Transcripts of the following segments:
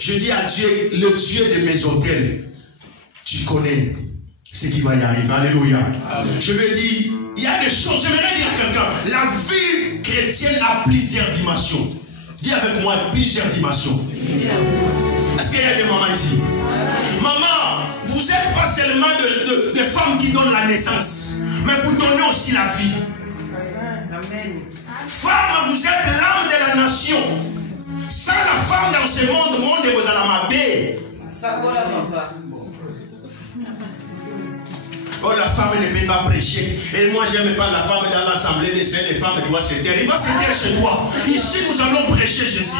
Je dis à Dieu, le Dieu de mes autels, tu connais ce qui va y arriver. Alléluia. Amen. Je me dis, il y a des choses, j'aimerais dire à quelqu'un, la vie chrétienne a plusieurs dimensions. Dis avec moi, plusieurs dimensions. Est-ce qu'il y a des mamans ici? Maman, vous n'êtes pas seulement des femmes qui donnent la naissance, mais vous donnez aussi la vie. Amen. Femme, vous êtes l'âme de la nation. Sans la femme dans ce monde, vous allez m'abé. Oh, la femme ne peut pas prêcher. Et moi, je n'aime pas la femme dans l'assemblée des saints. Les femmes doivent se taire. Il va se taire chez toi. Ici, nous allons prêcher Jésus.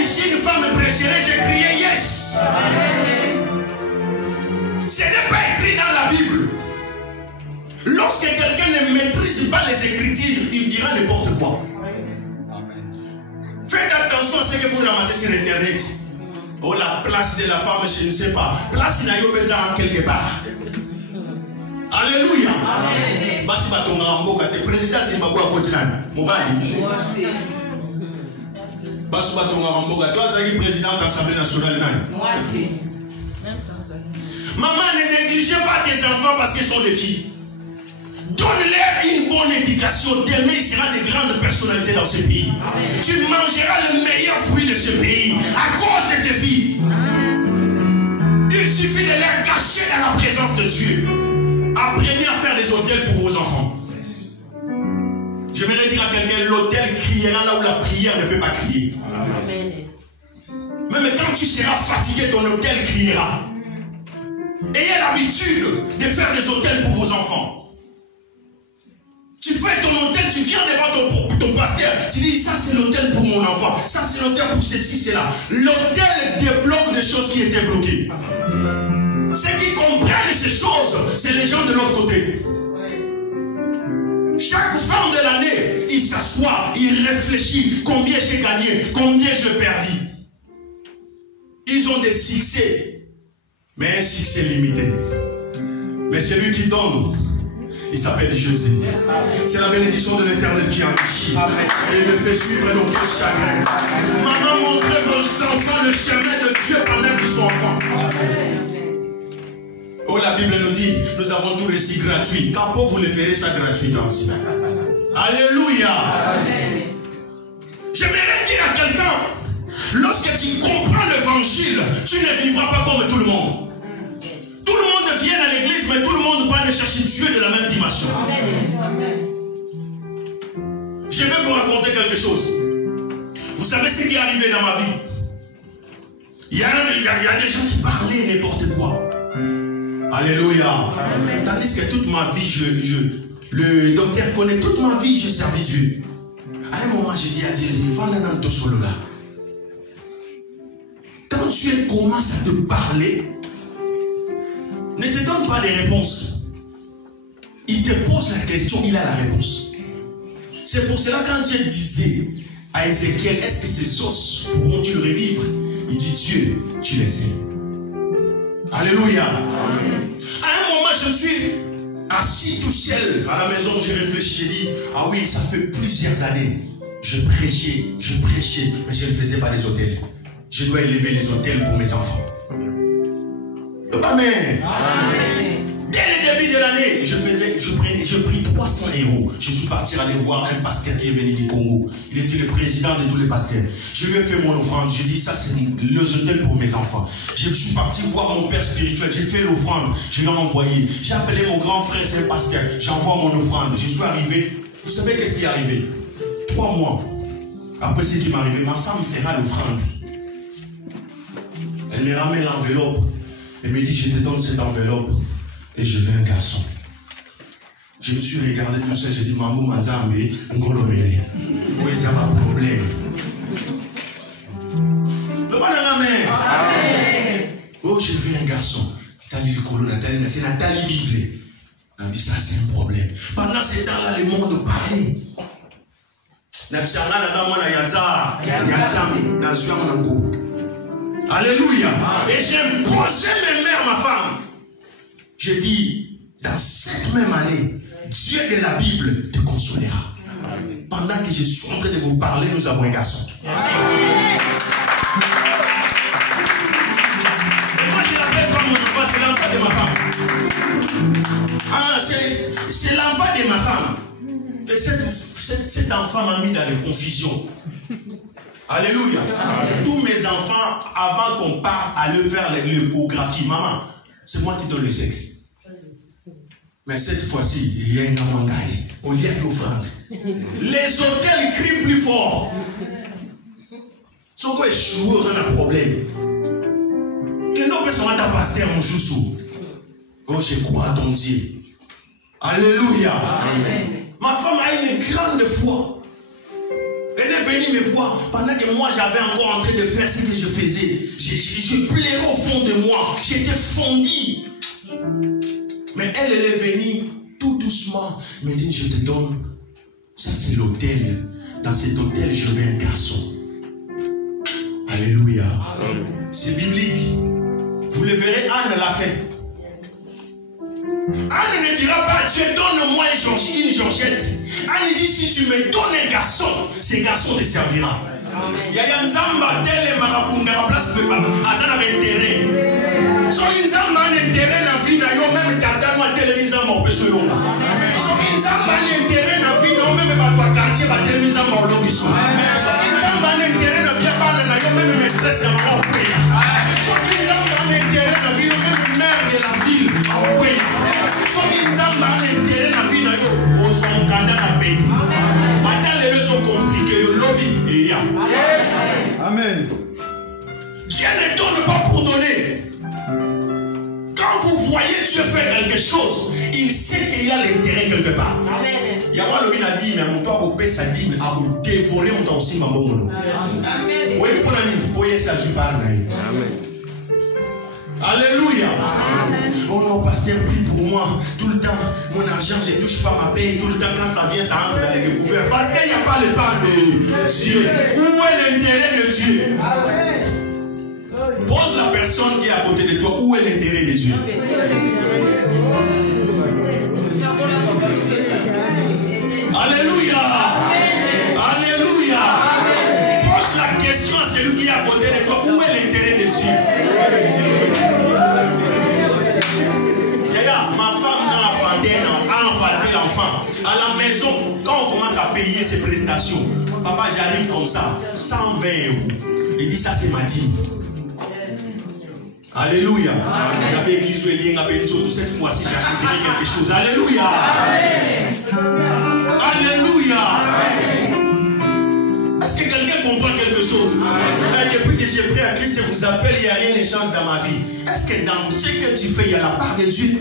Ici, une femme prêcherait, j'ai crié yes. Ce n'est pas écrit dans la Bible. Lorsque quelqu'un ne maîtrise pas les Écritures, il dira n'importe quoi. Faites attention à ce que vous ramassez sur Internet. Oh, la place de la femme, je ne sais pas. Place n'a pas quelque part. Alléluia. Amen. Basi batonga mboka te président Zimbabwe a continent. Mobali. Basi batonga mboka toi zaki président de l'Assemblée nationale nani. Moi aussi. Maman, ne négligez pas tes enfants parce qu'ils sont des filles. Donne-leur une bonne éducation. Demain, il sera des grandes personnalités dans ce pays. Amen. Tu mangeras le meilleur fruit de ce pays à cause de tes filles. Amen. Il suffit de les cacher dans la présence de Dieu. Apprenez à faire des hôtels pour vos enfants. J'aimerais dire à quelqu'un, l'hôtel criera là où la prière ne peut pas crier. Amen. Même quand tu seras fatigué, ton hôtel criera. Ayez l'habitude de faire des hôtels pour vos enfants. Tu fais ton hôtel, tu viens devant ton pasteur, tu dis ça c'est l'hôtel pour mon enfant, ça c'est l'hôtel pour ceci, cela. L'hôtel débloque des choses qui étaient bloquées. Ceux qui comprennent ces choses, c'est les gens de l'autre côté. Chaque fin de l'année, il s'assoit, il réfléchit. Combien j'ai gagné, combien j'ai perdu. Ils ont des succès, mais un succès limité. Mais celui qui donne, il s'appelle Jésus. C'est la bénédiction de l'Éternel qui enrichit. Et il me fait suivre nos chagrins. Maman, montrez vos enfants le chemin de Dieu pendant qu'ils sont enfants. Oh, la Bible nous dit, nous avons tout récit gratuit. Car pour vous le ferez ça gratuitement. Alléluia. Amen. J'aimerais dire à quelqu'un, lorsque tu comprends l'évangile, tu ne vivras pas comme tout le monde. Tout le monde vient à l'église, mais tout le monde va aller chercher Dieu de la même dimension. Amen. Je vais vous raconter quelque chose. Vous savez ce qui est arrivé dans ma vie? Il y a des gens qui parlaient n'importe quoi. Alléluia. Amen. Tandis que toute ma vie, le docteur connaît toute ma vie, je servis Dieu. À un moment, j'ai dit à Dieu, quand Dieu commence à te parler, ne te donne pas des réponses. Il te pose la question, il a la réponse. C'est pour cela quand Dieu disait à Ézéchiel, est-ce que ces os pourront-ils revivre? Il dit, Dieu, tu les sais. Alléluia. Amen. À un moment, je me suis assis tout seul à la maison, j'ai réfléchi, j'ai dit, ah oui, ça fait plusieurs années. Je prêchais, mais je ne faisais pas les hôtels. Je dois élever les hôtels pour mes enfants. Amen. Amen. Dès le début de l'année, je pris 300 €. Je suis parti aller voir un pasteur qui est venu du Congo. Il était le président de tous les pasteurs. Je lui ai fait mon offrande. J'ai dit, ça c'est les hôtels pour mes enfants. Je suis parti voir mon père spirituel. J'ai fait l'offrande. Je l'ai envoyé. J'ai appelé mon grand frère, c'est un pasteur. J'envoie mon offrande. Je suis arrivé. Vous savez qu'est-ce qui est arrivé? 3 mois après ce qui m'est arrivé, ma femme fera l'offrande. Elle me ramène l'enveloppe. Elle me dit, je te donne cette enveloppe et je veux un garçon. Je me suis regardé tout ça, j'ai dit, Maman Manzambe, Ngolomere. Où est-ce qu'il y a un problème? Le bon amen. Oh, je veux un garçon. C'est Nathalie Bible. Elle dit, ça c'est un problème. Pendant ces temps-là, le monde parlait. Alléluia. Et j'ai posé mes mains à ma femme. J'ai dit, dans cette même année, Dieu de la Bible te consolera. Pendant que je suis en train de vous parler, nous avons un garçon. C'est l'enfant de ma femme. Et cet enfant m'a mis dans les confusions. Alléluia. Amen. Tous mes enfants, avant qu'on parte à leur faire l'échographie, maman, c'est moi qui donne le sexe. Mais cette fois-ci, il y a un amandaï. On y a d'offrande. Les hôtels crient plus fort. Si on est choué, on a un problème. Que nous peut s'en pasteur mon choussou. Oh, je crois à ton Dieu. Alléluia. Amen. Ma femme a une grande foi. Elle est venue me voir pendant que moi j'avais encore en train de faire ce que je faisais. Je pleurais au fond de moi. J'étais fondi. Mais elle est venue tout doucement. Elle me dit, je te donne. Ça c'est l'hôtel. Dans cet hôtel, je veux un garçon. Alléluia. C'est biblique. Vous le verrez, Anne l'a fait. Anne ne dira pas, Dieu donne-moi une Georgette. Anne dit, si tu me donnes un garçon, ce garçon te servira. Il y a un zamba tel marabunga place azana intérêt. So une zamba intérêt na vie na yo même tata moi tel zamba au peso longa. So une zamba intérêt na vie na même ba kwa quartier ba tel zamba au longi so. So une zamba intérêt na vie ba na yo même maîtresse na au pays. So une zamba intérêt na vie même maire de la ville au pays. So une zamba intérêt na vie na yo au son candidat na pays. Pendant les raisons compliquées yo lobby et ya. Amen. Dieu ne donne pas pour donner. Quand vous voyez Dieu faire quelque chose, il sait qu'il y a l'intérêt quelque part. Amen. Yawa lobi na dit mais mon père au père ça dit mais à vous dévorer on t'a aussi maman mono. Amen. Oui pour la nuit pour y ça je parle là. Amen. Alléluia. Amen. Oh non pasteur prie pour moi tout le temps mon argent je touche pas ma paye tout le temps quand ça vient ça entre dans les découvertes parce qu'il n'y a pas le temps de Dieu. Où est l'intérêt de Dieu? Pose la personne qui est à côté de toi, où est l'intérêt de Dieu? Alléluia. Alléluia. Pose la question à celui qui est à côté de toi, où est l'intérêt de Dieu? Regarde, ma femme a enfanté l'enfant. À la maison, quand on commence à payer ses prestations, papa j'arrive comme ça, 120 €. Il dit ça c'est ma dîme. Alléluia. Cette fois-ci, j'achèterai quelque chose. Alléluia. Alléluia. Est-ce que quelqu'un comprend quelque chose? Depuis que j'ai pris à Christ et vous appelle, il n'y a rien de change dans ma vie. Est-ce que dans ce que tu fais, il y a la part de Dieu?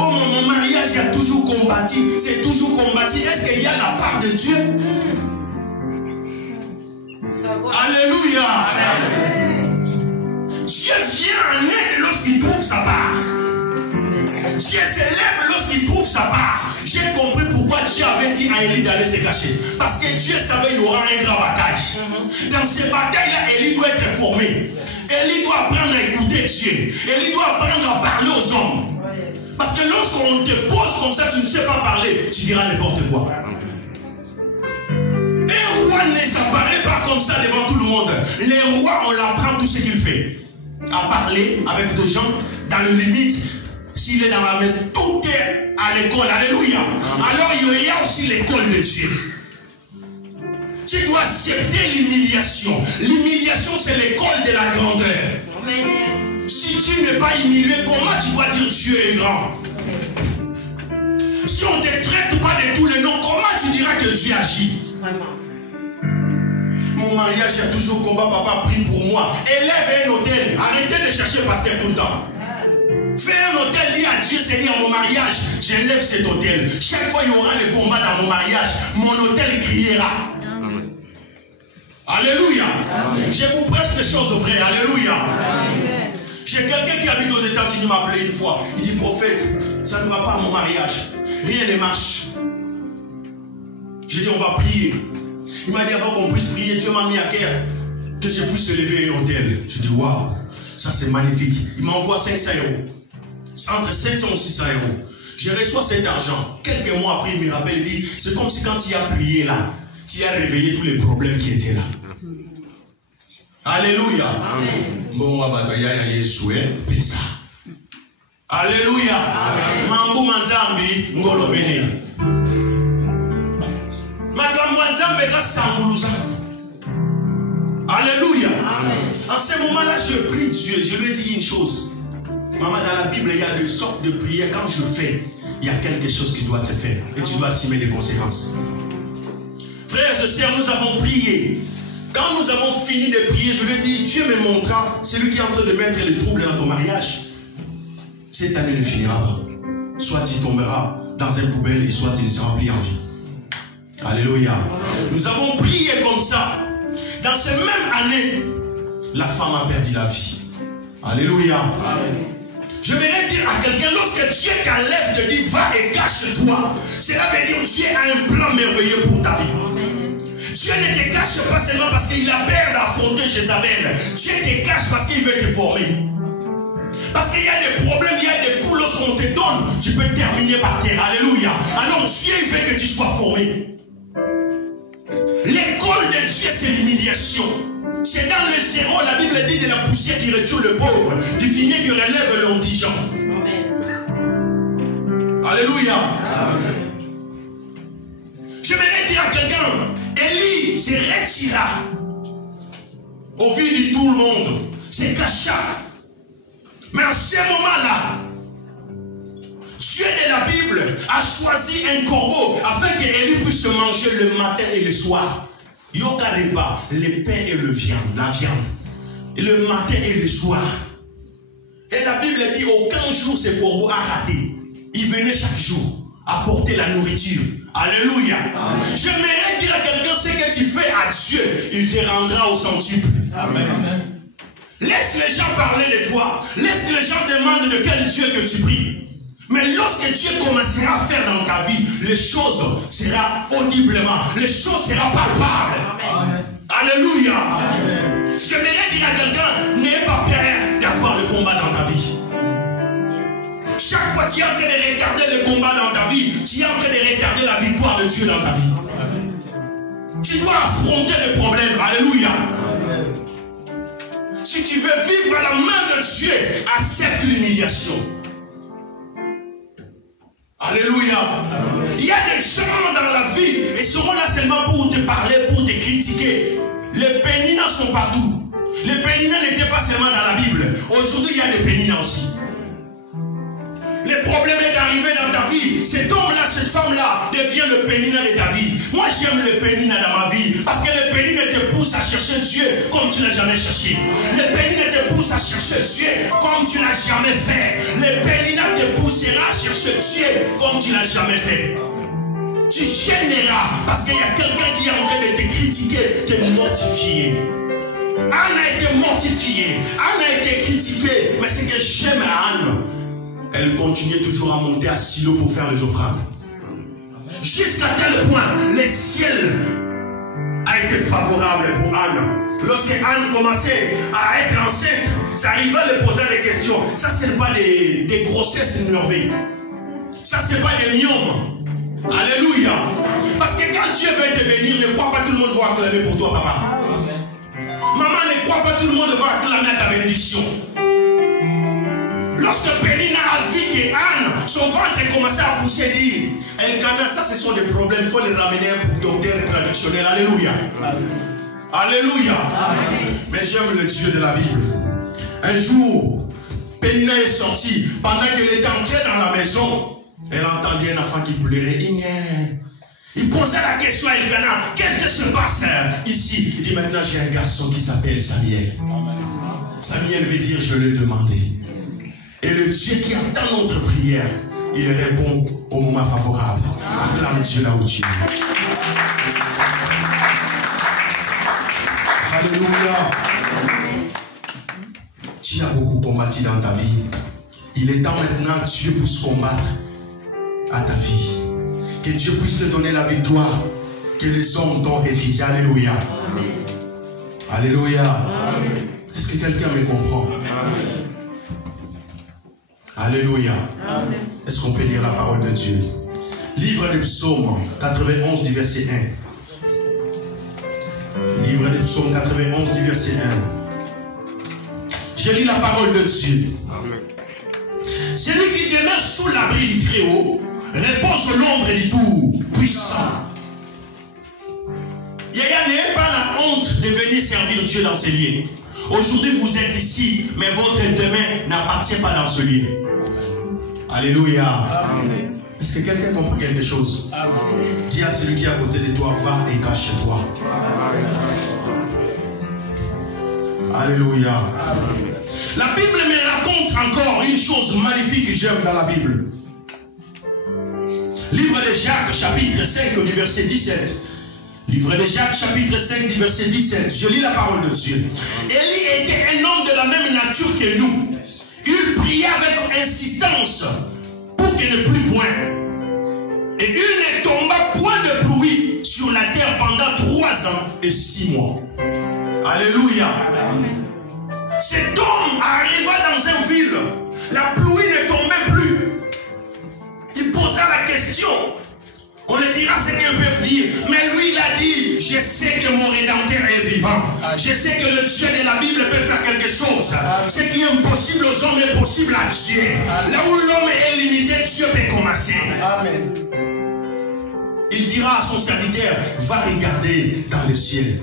Oh, mon mariage, il a toujours combattu. C'est toujours combattu. Est-ce qu'il y a la part de Dieu? Alléluia. Dieu vient en aide lorsqu'il trouve sa part. Dieu s'élève lorsqu'il trouve sa part. J'ai compris pourquoi Dieu avait dit à Élie d'aller se cacher. Parce que Dieu savait qu'il y aura un grand bataille. Dans ces batailles-là, Élie doit être formé. Élie doit apprendre à écouter Dieu. Élie doit apprendre à parler aux hommes. Parce que lorsqu'on te pose comme ça, tu ne sais pas parler, tu diras n'importe quoi. Un roi ne s'apparaît pas comme ça devant tout le monde. Les rois, on l'apprend tout ce qu'il fait. À parler avec des gens dans le limite. S'il est dans la maison, tout est à l'école. Alléluia. Alors il y a aussi l'école de Dieu. Tu dois accepter l'humiliation. L'humiliation, c'est l'école de la grandeur. Amen. Si tu n'es pas humilié, comment tu vas dire Dieu est grand? Si on ne te traite pas de tous les noms, comment tu diras que Dieu agit? Mon mariage, il y a toujours combat, papa, prie pour moi. Élève un hôtel. Arrêtez de chercher pasteur tout le temps. Fais un hôtel, dis à Dieu, Seigneur, mon mariage, j'élève cet hôtel. Chaque fois il y aura le combat dans mon mariage, mon hôtel criera. Amen. Alléluia. Amen. Je vous prêche des choses, frère. Alléluia. Amen. J'ai quelqu'un qui habite aux États-Unis, m'a appelé une fois. Il dit, prophète, ça ne va pas à mon mariage. Rien ne marche. J'ai dit, on va prier. Il m'a dit, avant qu'on puisse prier, Dieu m'a mis à cœur que je puisse élever un hôtel. Je dis, waouh, ça c'est magnifique. Il m'envoie 500 €. Entre 500 ou 600 €. Je reçois cet argent. Quelques mois après, il me rappelle, il dit, c'est comme si quand tu as prié là, tu as réveillé tous les problèmes qui étaient là. Alléluia. Amen. Bon, on va batailler à Yeshua, ça. Alléluia. Mambu manzambi ngolo bene. Makambo nzambe za sambuluza. Alléluia. En ce moment-là, je prie Dieu. Je lui ai dit une chose. Maman, dans la Bible, il y a des sortes de prières. Quand je fais, il y a quelque chose qui doit te faire. Et tu dois assumer les conséquences. Frères et sœurs, nous avons prié. Quand nous avons fini de prier, je lui ai dit, Dieu me montra, celui qui est en train de mettre les troubles dans ton mariage, cette année ne finira pas. Soit tu tomberas dans une poubelle et soit tu ne seras plus en vie. Alléluia. Nous avons prié comme ça. Dans cette même année, la femme a perdu la vie. Alléluia. Je voudrais dire à quelqu'un, lorsque Dieu t'enlève de dire va et cache-toi, cela veut dire Dieu a un plan merveilleux pour ta vie. Dieu ne te cache pas seulement parce qu'il a peur d'affronter Jézabel. Dieu te cache parce qu'il veut te former. Parce qu'il y a des problèmes, il y a des coups, lorsqu'on te donne, tu peux terminer par terre. Alléluia. Alors Dieu veut que tu sois formé. L'école de Dieu, c'est l'humiliation. C'est dans le zéro, la Bible dit de la poussière qui retire le pauvre, du fumier qui relève l'indigent. Alléluia. Amen. Je vais dire à quelqu'un, Élie se retira au vu de tout le monde, se cacha. Mais en ce moment-là, Dieu de la Bible a choisi un corbeau afin qu'Élie puisse manger le matin et le soir. Yogareba, le pain et la viande. Et le matin et le soir. Et la Bible dit, aucun jour ce corbeau a raté. Il venait chaque jour apporter la nourriture. Alléluia. Amen. J'aimerais dire à quelqu'un, ce que tu fais à Dieu, il te rendra au centuple. Amen. Laisse les gens parler de toi. Laisse les gens demander de quel Dieu que tu pries. Mais lorsque Dieu commencera à faire dans ta vie, les choses seront audiblement, les choses seront palpables. Amen. Alléluia. Amen. J'aimerais dire à quelqu'un, n'aie pas peur d'avoir le combat dans ta vie. Chaque fois que tu es en train de regarder le combat dans ta vie, tu es en train de regarder la victoire de Dieu dans ta vie. Amen. Tu dois affronter les problèmes. Alléluia. Amen. Si tu veux vivre à la main de Dieu, accepte l'humiliation. Alléluia. Amen. Il y a des gens dans la vie, et seront là seulement pour te parler, pour te critiquer. Les péninas sont partout. Les péninas n'étaient pas seulement dans la Bible. Aujourd'hui, il y a des péninas aussi. Le problème est arrivé dans ta vie. Cet homme-là, cette femme-là devient le pénina de ta vie. Moi, j'aime le pénina dans ma vie. Parce que le pénina te pousse à chercher Dieu comme tu n'as jamais cherché. Le pénina te pousse à chercher Dieu comme tu n'as jamais fait. Le pénina te poussera à chercher Dieu comme tu n'as jamais fait. Tu gêneras parce qu'il y a quelqu'un qui est en train de te critiquer, te mortifier. Anne a été mortifiée. Anne a été critiquée. Mais ce que j'aime à Anne, elle continuait toujours à monter à Silo pour faire les offrandes. Jusqu'à tel point, le ciel a été favorable pour Anne. Lorsque Anne commençait à être enceinte, ça arrivait à lui poser des questions. Ça, ce n'est pas des grossesses nerveuses. Ça, ce n'est pas des myomes. Alléluia. Parce que quand Dieu veut te bénir, ne crois pas tout le monde va acclamer pour toi, papa. Maman, ne crois pas tout le monde va acclamer à ta bénédiction. Lorsque Pénina a vu que Anne, son ventre commençait à pousser, dit, Elkana, ça ce sont des problèmes, il faut les ramener pour docteur traditionnel. Alléluia. Amen. Alléluia. Amen. Mais j'aime le Dieu de la Bible. Un jour, Pénina est sortie, pendant qu'elle était entrée dans la maison, elle entendit un enfant qui pleurait. Il posait la question à Elkana, qu'est-ce que se passe ici? Il dit, maintenant j'ai un garçon qui s'appelle Samuel. Samuel veut dire, je l'ai demandé. Et le Dieu qui entend notre prière, il répond au moment favorable. Acclame Dieu là où tu es. Alléluia. Tu as beaucoup combattu dans ta vie. Il est temps maintenant que Dieu puisse combattre à ta vie. Que Dieu puisse te donner la victoire que les hommes t'ont refusé. Alléluia. Alléluia. Est-ce que quelqu'un me comprend? Amen. Alléluia. Est-ce qu'on peut lire la parole de Dieu? Livre des psaumes 91 du verset 1. Livre des psaumes 91 du verset 1. Je lis la parole de Dieu. Amen. Celui qui demeure sous l'abri du Très-Haut repose sur l'ombre du Tout-Puissant. Yaya, n'ayez pas la honte de venir servir Dieu dans ce lieu. Aujourd'hui, vous êtes ici, mais votre demain n'appartient pas dans ce lieu. Alléluia. Amen. Est-ce que quelqu'un comprend quelque chose? Amen. Dis à celui qui est à côté de toi, va et cache-toi. Alléluia. Amen. La Bible me raconte encore une chose magnifique que j'aime dans la Bible. Livre de Jacques, chapitre 5, du verset 17. Livre de Jacques, chapitre 5, du verset 17. Je lis la parole de Dieu. Élie était un homme de la même nature que nous. Il pria avec insistance pour qu'il ne plût point. Et il ne tomba point de pluie sur la terre pendant 3 ans et 6 mois. Alléluia. Cet homme arriva dans une ville. La pluie ne tombait plus. Il posa la question. On lui dira ce qu'ils peuvent dire. Mais lui, il a dit, je sais que mon Rédempteur est vivant. Je sais que le Dieu de la Bible peut faire quelque chose. Ce qui est impossible aux hommes est possible à Dieu. Là où l'homme est limité, Dieu peut commencer. Amen. Il dira à son serviteur, va regarder dans le ciel.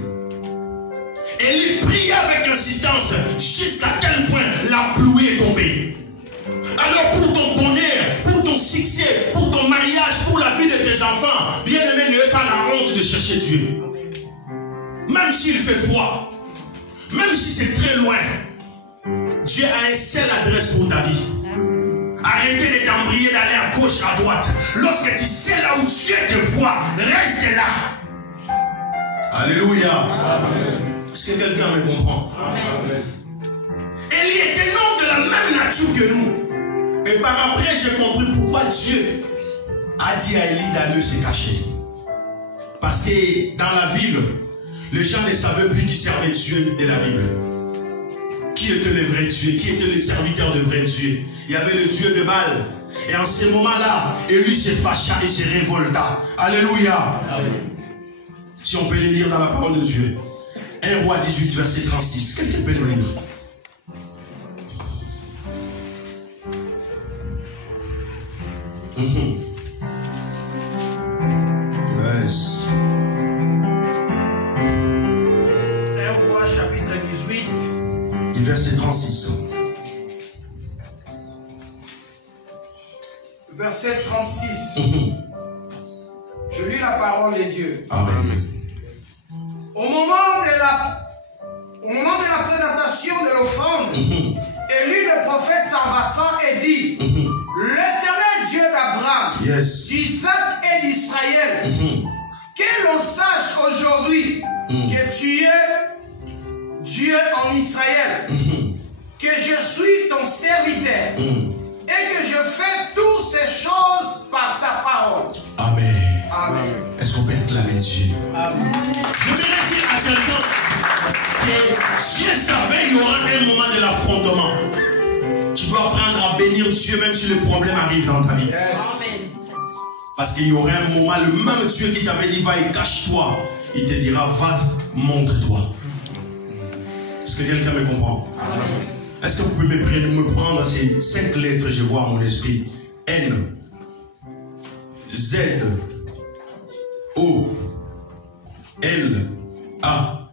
Et il pria avec insistance jusqu'à quel point la pluie est tombée. Alors pour ton bonheur, pour ton succès, pour ton mariage, pour la vie de tes enfants, bien-aimé, n'ayez pas la honte de chercher Dieu. Même s'il fait froid, même si c'est très loin, Dieu a une seule adresse pour ta vie. Arrêtez de t'embrayer d'aller à gauche, à droite. Lorsque tu sais là où Dieu te voit, reste là. Alléluia. Amen. Est-ce que quelqu'un me comprend? Amen. Élie était un homme de la même nature que nous. Et par après, j'ai compris pourquoi Dieu a dit à Élie d'aller se cacher. Parce que dans la ville, les gens ne savaient plus qui servait Dieu de la Bible. Qui était le vrai Dieu? Qui était le serviteur de vrai Dieu? Il y avait le Dieu de Baal. Et en ce moment-là, Élie se fâcha et se révolta. Alléluia. Amen. Si on peut le lire dans la parole de Dieu. 1 Roi 18, verset 36. Quelqu'un peut le lire? Yes. 1 Roi chapitre 18 verset 36. Verset 36. Je lis la parole de Dieu. Amen. Au moment de la présentation de l'offrande, Élie le prophète s'avança et dit, l'Éternel Dieu d'Abraham, d'Isaac et d'Israël, que l'on sache aujourd'hui que tu es Dieu en Israël, que je suis ton serviteur et que je fais toutes ces choses par ta parole. Amen. Amen. Est-ce qu'on peut acclamer Dieu? Amen. Je voudrais dire à quelqu'un que Dieu savait qu'il y aura un moment de l'affrontement. Tu dois apprendre à bénir Dieu même si le problème arrive dans ta vie. Yes. Amen. Parce qu'il y aura un moment, le même Dieu qui t'avait dit va et cache-toi, il te dira va, montre-toi. Est-ce que quelqu'un me comprend? Amen. Est-ce que vous pouvez me prendre ces 5 lettres, je vois à mon esprit? N, Z, O, L, A.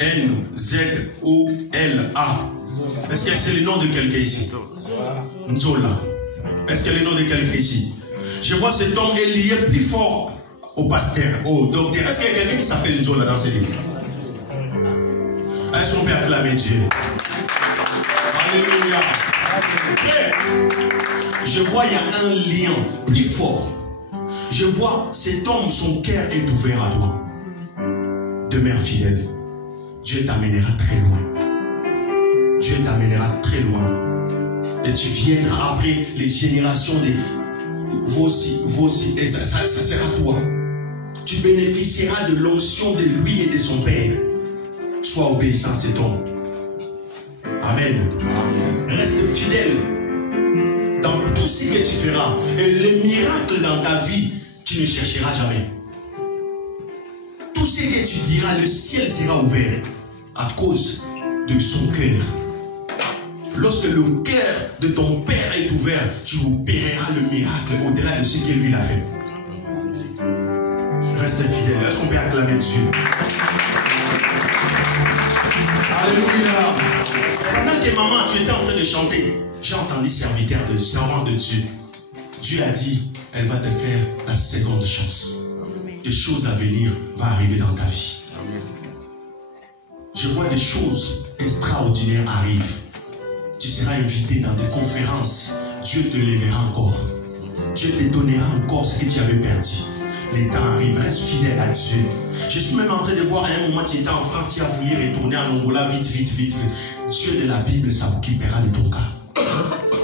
N, Z, O, L, A. Est-ce que c'est le nom de quelqu'un ici? Nzola. Est-ce que c'est le nom de quelqu'un ici? Je vois cet homme est lié plus fort au pasteur, au docteur. Est-ce qu'il y a quelqu'un qui s'appelle Nzola dans ce livre? Est-ce qu'on peut acclamer Dieu? Alléluia. Frère, je vois il y a un lien plus fort. Je vois cet homme, son cœur est ouvert à toi. Demeure fidèle. Dieu t'amènera très loin. Dieu t'amènera très loin. Et tu viendras après les générations de voici, et ça sera toi. Tu bénéficieras de l'onction de lui et de son Père. Sois obéissant à cet homme. Amen. Amen. Reste fidèle dans tout ce que tu feras. Et les miracles dans ta vie, tu ne chercheras jamais. Tout ce que tu diras, le ciel sera ouvert à cause de son cœur. lorsque le cœur de ton Père est ouvert, tu opéreras le miracle au-delà de ce que lui a fait. Reste fidèle. Est-ce qu'on peut acclamer dessus? Alléluia. Pendant que maman, tu étais en train de chanter, j'ai entendu servant de Dieu. Dieu a dit, elle va te faire la seconde chance. Des choses à venir vont arriver dans ta vie. Je vois des choses extraordinaires arrivent. Tu seras invité dans des conférences. Dieu te lèvera encore. Dieu te donnera encore ce que tu avais perdu. Les temps arrivent, reste fidèle à Dieu. Je suis même en train de voir à un moment, tu étais en France, tu as voulu retourner en Angola vite. Dieu de la Bible s'occupera de ton cas.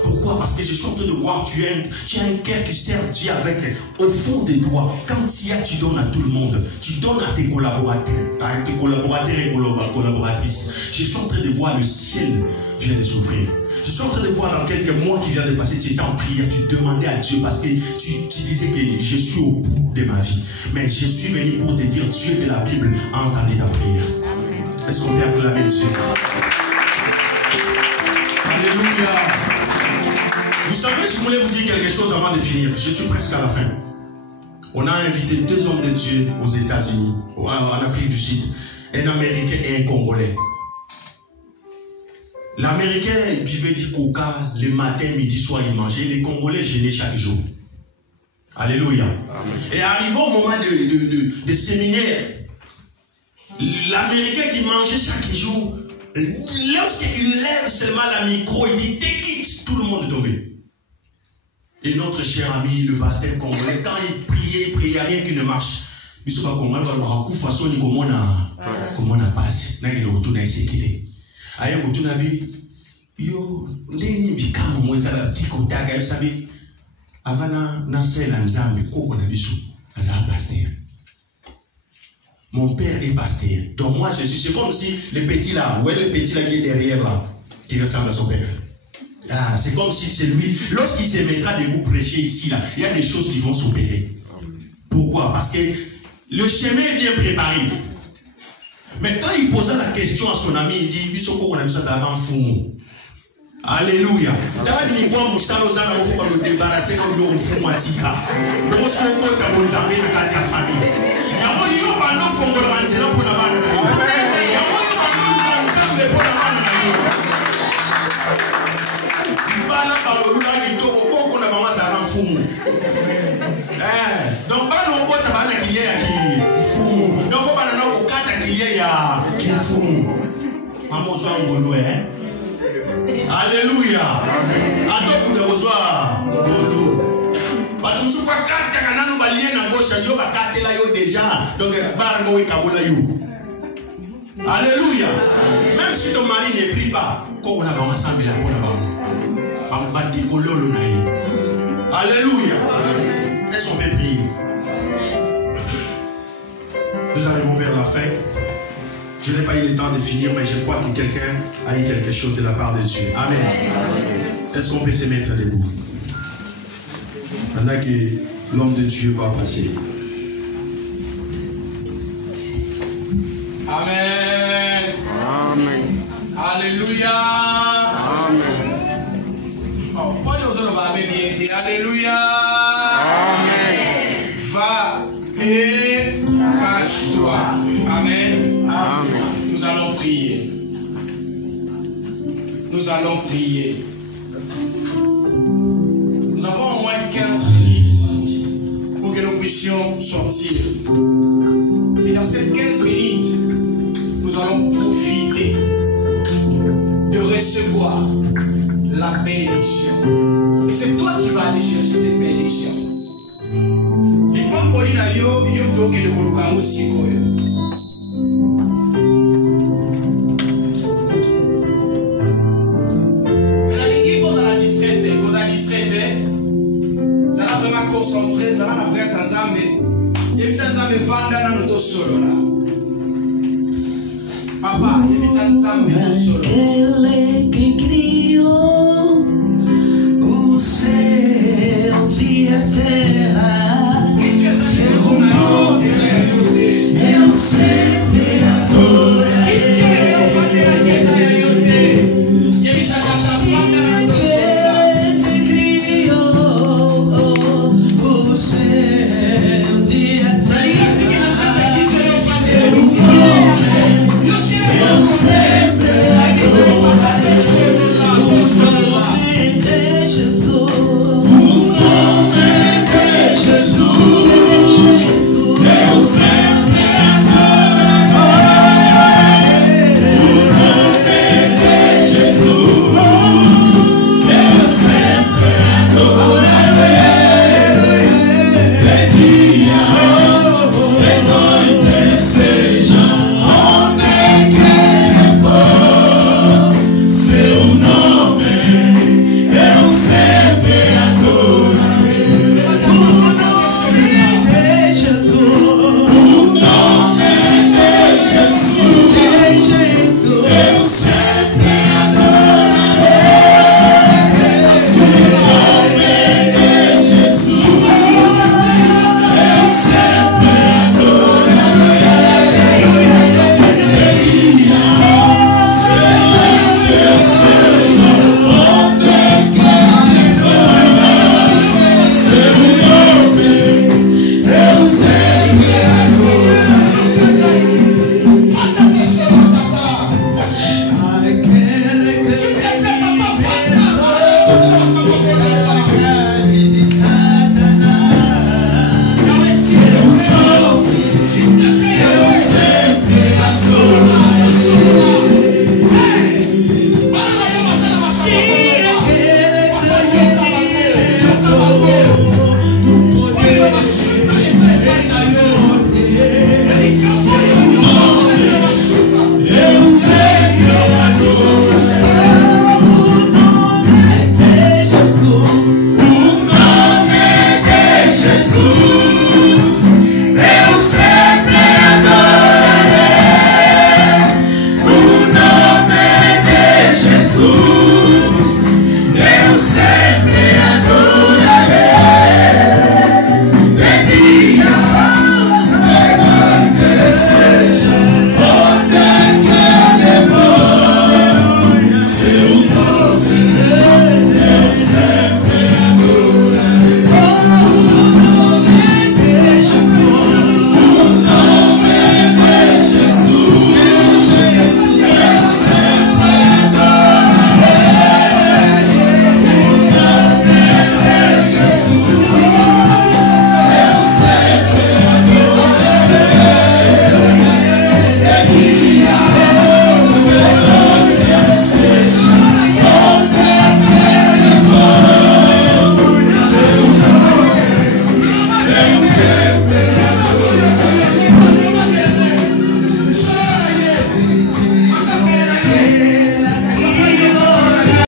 Pourquoi? Parce que je suis en train de voir, tu as un cœur qui sert Dieu avec, au fond de toi, quand tu donnes à tout le monde, tu donnes à tes collaborateurs et collaboratrices. Je suis en train de voir le ciel vient de s'ouvrir. Je suis en train de voir dans quelques mois qui viennent de passer, tu étais en prière, tu demandais à Dieu parce que tu disais que je suis au bout de ma vie. Mais je suis venu pour te dire, Dieu de la Bible a entendu ta prière. Est-ce qu'on peut acclamer Dieu? Alléluia. Vous savez, je voulais vous dire quelque chose avant de finir. Je suis presque à la fin. On a invité 2 hommes de Dieu aux États-Unis, en Afrique du Sud. Un Américain et un Congolais. L'Américain buvait du coca le matin, midi, soir, il mangeait. Les Congolais jeûnaient chaque jour. Alléluia. Amen. Et arrivant au moment de séminaire, l'Américain qui mangeait chaque jour, lorsqu'il lève seulement la micro, il dit take it, tout le monde est tombé. Et notre cher ami, le pasteur congolais, quand il priait, rien qui ne marche. Il se comment on a passé. Ayo kutuna bi yo ndeni bikamu mweza la tiko daga yo sabi avana nasela nzambe koko na biso aza pasteur. Mon père est pasteur. Donc moi je suis, c'est comme si le petit là, vous voyez le petit là qui est derrière là, qui ressemble à son père. Ah, c'est comme si c'est lui. Lorsqu'il se mettra debout prêcher ici là, il y a des choses qui vont s'opérer. Pourquoi? Parce que le chemin est bien préparé. Mais quand il posa la question à son ami, il dit, Bisoko, on a vu ça avant Fumu. Alléluia. Dans le niveau où Salozana va pouvoir le débarrasser comme le Fumatika. Nous sommes au côté de nos amis de la famille. Il y a un peu de bando Fongo Mantela pour la bande. Il y a un peu de bando pour la bande. Bala Balolula Gito, au Congo, on a maman Zaran Fumu. Donc, Balo Kota Bana qui est à Fumu. Donc, faut pas nous Kata qui est à Fumu. Maman Zangolo, hein? Alléluia. Adoku de Rosoir. Parce que nous sommes quatre canaux baliens à gauche, il y a quatre là déjà. Donc, barmo et kabola you. Alléluia. Même si ton mari ne prie pas, quand on a ensemble là, on a on va décoller. Alléluia. Est-ce qu'on peut prier? Nous arrivons vers la fin. Je n'ai pas eu le temps de finir, mais je crois que quelqu'un a eu quelque chose de la part de Dieu. Amen. Est-ce qu'on peut se mettre debout? Pendant que l'homme de Dieu va passer. Amen. Amen. Alléluia. Amen. Oh, on va bien dire Alléluia. Amen. Va et cache-toi. Amen. Amen. Nous allons prier. Nous allons prier. Nous avons au moins 15 minutes pour que nous puissions sortir. Et dans ces 15 minutes, nous allons profiter de recevoir la bénédiction. Et c'est toi qui vas aller chercher cette bénédiction. Les bamboli na yo bloqué le kolukango sikoyo. Mais la ligue cause à la 17, ça va vraiment concentré, ça va la presse en zambe. Et puis ça zambe vanda na notre solo là. Papa, il y a des zambe solo.